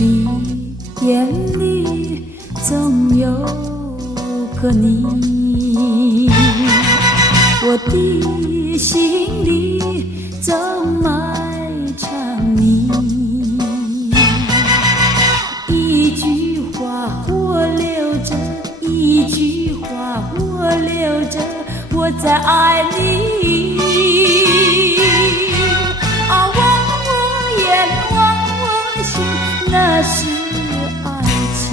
的眼里总有个你，我的心里总埋藏你。一句话我留着，一句话我留着，我在爱你。啊，忘我眼，忘我心，那是爱情。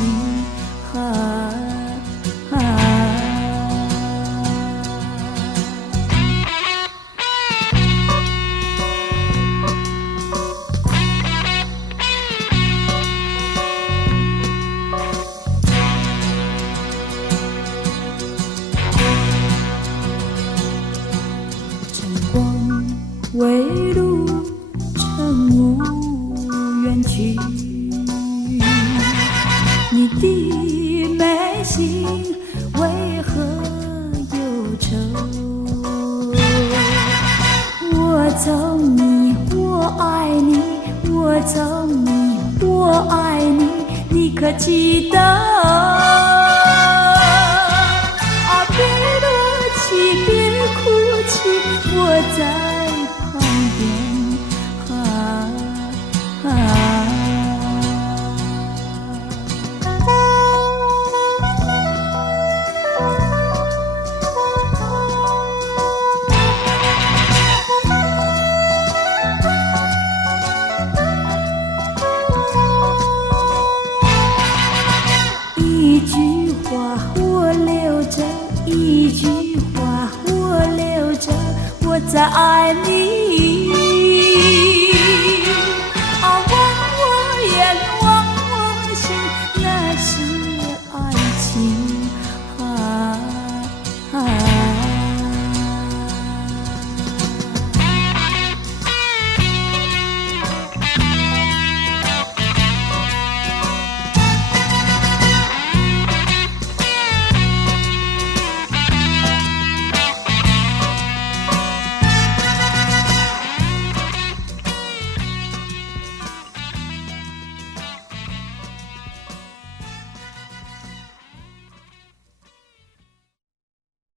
为路程无远去，你的眉心为何忧愁？我从你，我爱你，我从你，我爱你，你可记得？啊，别落泣，别哭泣，我在一句话我留着，一句话我留着，我在爱你。